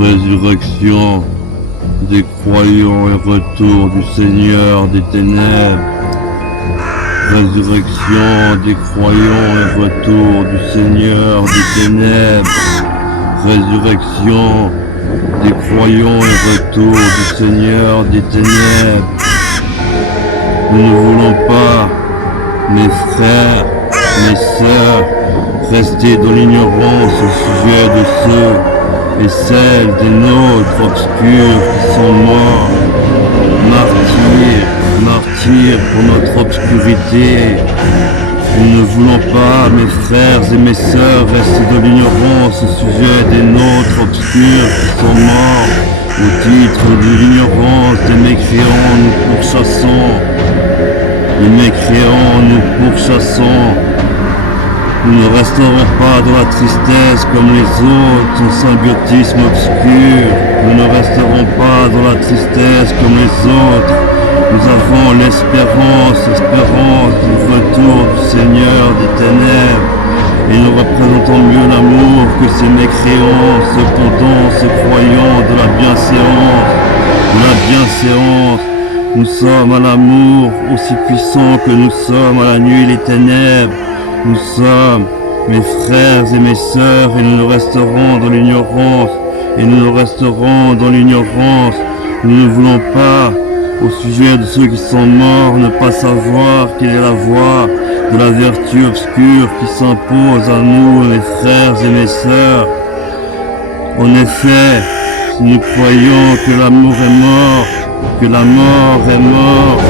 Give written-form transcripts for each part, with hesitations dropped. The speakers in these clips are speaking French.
résurrection des croyants et retour du Seigneur des ténèbres. Résurrection des croyants et retour du Seigneur des ténèbres. Résurrection des croyants et retour du Seigneur des ténèbres. Nous ne voulons pas, mes frères, mes sœurs, rester dans l'ignorance au sujet de ceux et celles des nôtres obscurs qui sont morts, martyrs pour notre obscurité. Nous ne voulons pas, mes frères et mes sœurs, rester dans l'ignorance au sujet des nôtres obscurs qui sont morts. Au titre de l'ignorance des mécréants, nous pourchassons. Les mécréants, nous pourchassons. Nous ne resterons pas dans la tristesse comme les autres, en symbiotisme obscur. Nous ne resterons pas dans la tristesse comme les autres. Nous avons l'espérance du retour du Seigneur des ténèbres. Et nous représentons mieux l'amour que ces mécréants, cependant, ces croyants de la bienséance. Nous sommes à l'amour aussi puissant que nous sommes à la nuit et les ténèbres. Nous sommes, mes frères et mes sœurs, et nous resterons dans l'ignorance. Nous ne voulons pas, au sujet de ceux qui sont morts, ne pas savoir quelle est la voie de la vertu obscure qui s'impose à nous, mes frères et mes sœurs. En effet, si nous croyons que l'amour est mort, que la mort est morte,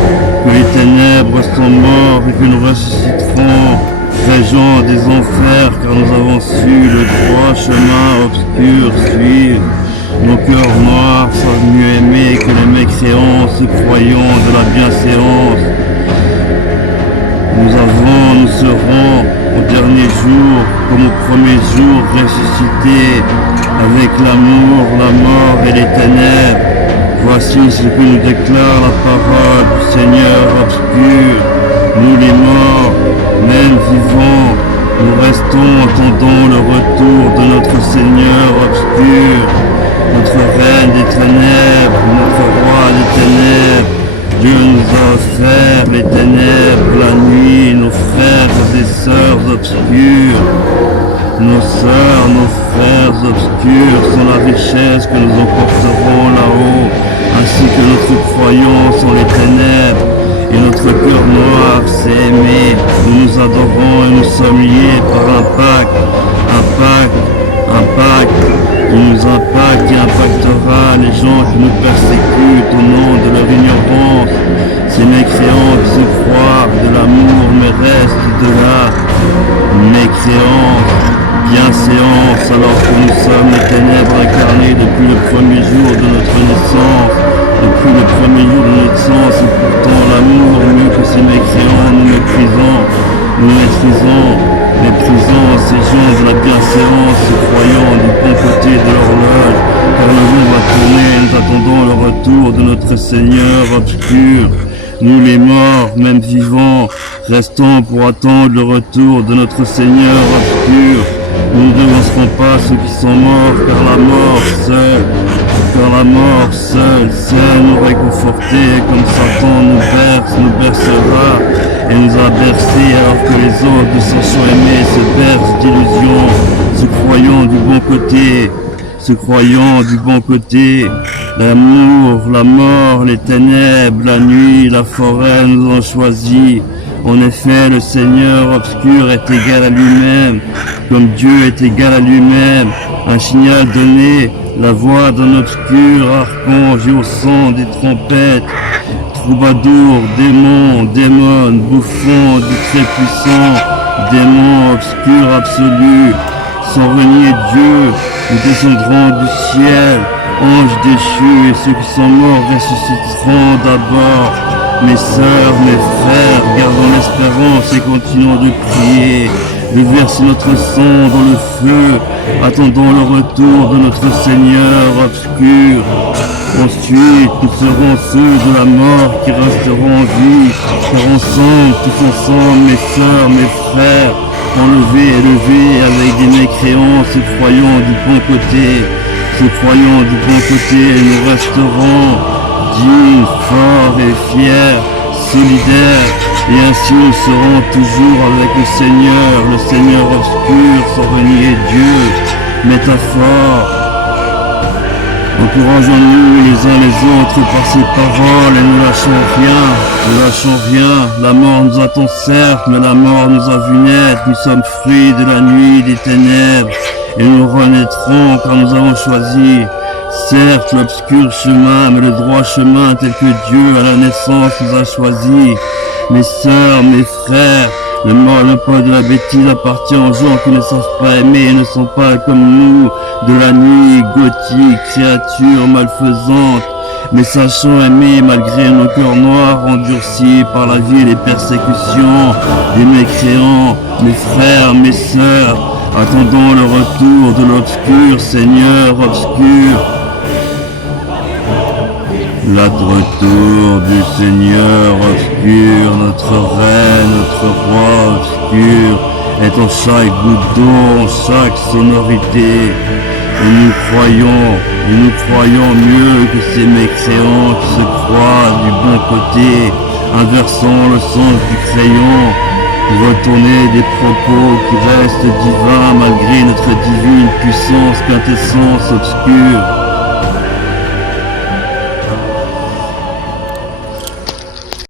que les ténèbres sont mortes et que nous ressusciterons, régents des enfers, car nous avons su le droit chemin obscur suivre. Nos cœurs noirs savent mieux aimer que les mécréants, se croyant de la bienséance. Nous serons au dernier jour, comme au premier jour, ressuscités avec l'amour, la mort et les ténèbres. Voici ce que nous déclare la parole du Seigneur obscur. Nous les morts, même vivants, nous restons attendant le retour de notre Seigneur obscur, notre Reine des ténèbres, notre Roi des ténèbres. Dieu nous a offert les ténèbres, la nuit, nos frères et sœurs obscurs. Nos sœurs, nos frères obscurs sont la richesse que nous emporterons là-haut, ainsi que notre croyance en les ténèbres. Et notre cœur noir s'est aimé, nous nous adorons et nous sommes liés par un pacte qui nous impacte et impactera les gens qui nous persécutent au nom de leur ignorance. Ces mécréants qui se croient de l'amour mais restent de la mécréance, bienséance, alors que nous sommes les ténèbres incarnées depuis le premier jour de notre naissance. Depuis le premier jour de notre naissance, et pourtant l'amour, mieux que ces mécréants, nous maîtrisons ces gens de la bienséance, se croyant du bon côté de l'horloge, car le jour va tourner et nous attendons le retour de notre Seigneur obscur. Nous les morts, même vivants, restons pour attendre le retour de notre Seigneur obscur. Nous ne devancerons pas ceux qui sont morts, car la mort seule nous réconforter, comme Satan nous bercera et nous a bercés, alors que les autres de s'en sont aimés se bercent d'illusions, se croyant du bon côté. L'amour, la mort, les ténèbres, la nuit, la forêt nous ont choisis. En effet, le Seigneur obscur est égal à lui-même, comme Dieu est égal à lui-même. Un signal donné, la voix d'un obscur archange et au son des trompettes. Troubadours, démons, bouffons du très puissant, démons obscurs absolus. Sans renier Dieu, nous descendrons du ciel, anges déchus, et ceux qui sont morts ressusciteront d'abord. Mes sœurs, mes frères, gardons l'espérance et continuons de prier, de verser notre sang dans le feu, attendons le retour de notre Seigneur obscur. Ensuite, nous serons ceux de la mort qui resteront en vie, car ensemble, tous ensemble, mes sœurs, mes frères, enlevés et élevés avec des mécréants et croyants du bon côté. se croyant du bon côté, nous resterons dignes, forts et fiers, solidaires, et ainsi nous serons toujours avec le Seigneur obscur, sans renier Dieu. Métaphore. Encourageons-nous les uns les autres par ces paroles et ne lâchons rien. La mort nous attend certes, mais la mort nous a vu naître. Nous sommes fruits de la nuit, des ténèbres, et nous renaîtrons car nous avons choisi, certes, l'obscur chemin, mais le droit chemin tel que Dieu à la naissance nous a choisi. Mes sœurs, mes frères, le monopole de la bêtise appartient aux gens qui ne savent pas aimer et ne sont pas comme nous, de la nuit, gothique, créatures malfaisantes, mais sachant aimer malgré nos cœurs noirs endurcis par la vie et les persécutions des mécréants. Mes frères, mes sœurs, attendons le retour de l'obscur Seigneur obscur. Le retour du Seigneur obscur, notre reine, notre roi obscur, est en chaque goutte d'eau, en chaque sonorité. Et nous croyons mieux que ces mécréants qui se croient du bon côté, inversant le sens du crayon, pour retourner des propos qui restent divins malgré notre divine puissance, quintessence obscure.